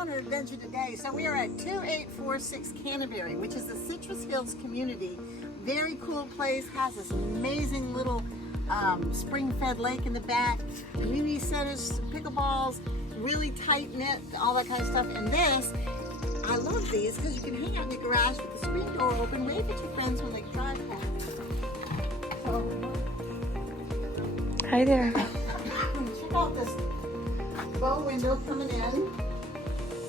on an adventure today. So we are at 2846 Canterbury, which is the Citrus Hills community. Very cool place, has this amazing little spring-fed lake in the back, community centers, pickleballs, really tight knit, all that kind of stuff. And this, I love these because you can hang out in your garage with the screen door open, wave at your friends when they drive home. So, hi there. check out this bow window coming in.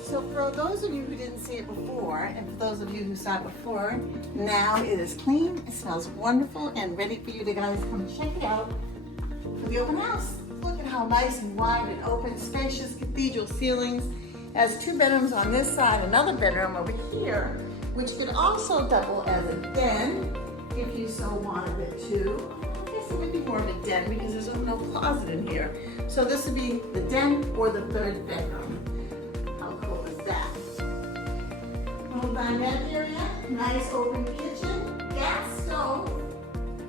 So for those of you who didn't see it before, and for those of you who saw it before, now it is clean, it smells wonderful, and ready for you to guys come check it out for the open house. Look at how nice and wide and open, spacious cathedral ceilings. It has 2 bedrooms on this side, another bedroom over here, which could also double as a den if you so wanted it to. I guess it would be more of a den because there's no closet in here. So this would be the den or the 3rd bedroom. How cool is that? Little dinette area, nice open kitchen, gas stove.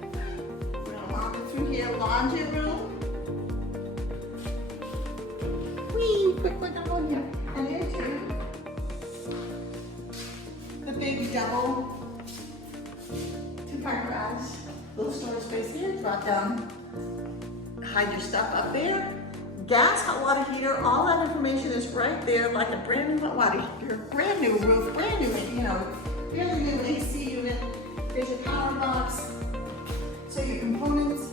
We're gonna walk it through here, laundry room. Whee, quick, I'm going here. And here too, the big double 2-car garage, little storage space here, drop down, hide your stuff up there. Gas, hot water heater, all that information is right there, like a brand new hot water heater, brand new roof, brand new, really new AC unit. There's your power box. So your components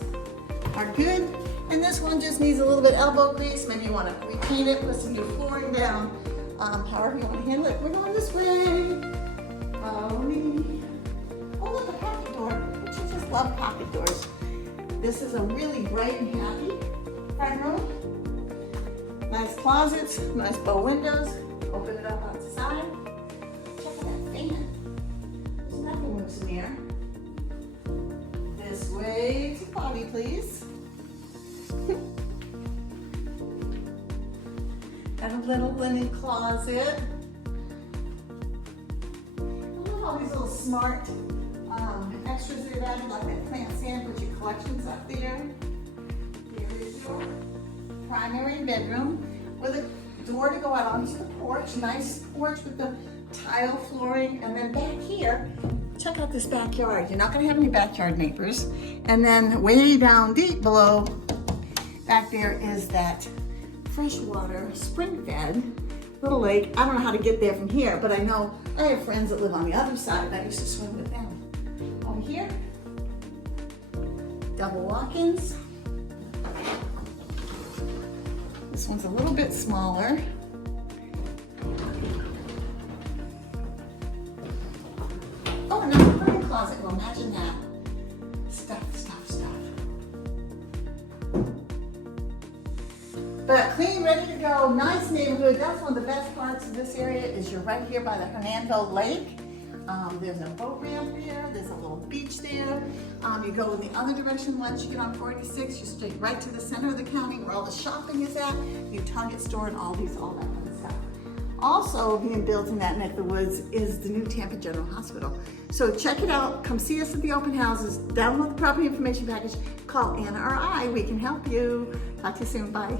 are good. And this one just needs a little bit elbow grease. Maybe you want to repaint it, put some new flooring down, however you want to handle it. We're going this way. Oh, look, a pocket door. I just love pocket doors. This is a really bright and happy front room. Nice closets, nice bow windows. Open it up outside. Check out that fan. There's nothing loose in here. This way to Bobby, please. Got a little linen closet. I love all these little smart extras they've added, like that plant stand, put your collections up there. Here is your primary bedroom with a door to go out onto the porch. Nice porch with the tile flooring. And then back here, check out this backyard. You're not going to have any backyard neighbors. And then way down deep below, back there is that freshwater, spring-fed little lake. I don't know how to get there from here, but I know I have friends that live on the other side, and I used to swim with them. Over here, double walk-ins. This one's a little bit smaller. Oh, another linen closet. Well, imagine that. Stuff. But clean, ready to go, nice neighborhood. That's one of the best parts of this area is you're right here by the Hernando lake. There's a boat ramp there. There's a little beach there. You go in the other direction once you get on 46. You straight right to the center of the county where all the shopping is at. Your Target store and all that kind of stuff. Also being built in that neck of the woods is the new Tampa General Hospital. So check it out. Come see us at the open houses. Download the property information package. Call Anna or I. We can help you. Talk to you soon. Bye.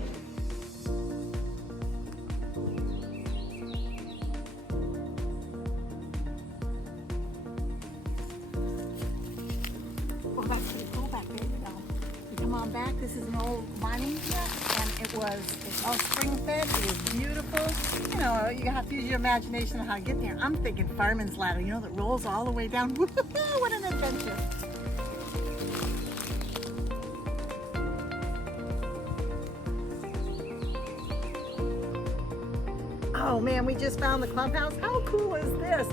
Come on back. This is an old mining pit, and it's all spring fed. It is beautiful. You have to use your imagination on how to get there. I'm thinking fireman's ladder, that rolls all the way down. What an adventure. Oh man, we just found the clubhouse. How cool is this?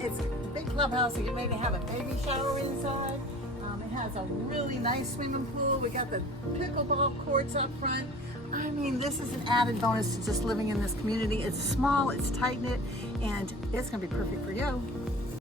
It's a big clubhouse, so you may have a baby shower inside. It has a really nice swimming pool. We got the pickleball courts up front. I mean, this is an added bonus to just living in this community. It's small, it's tight-knit, and it's gonna be perfect for you.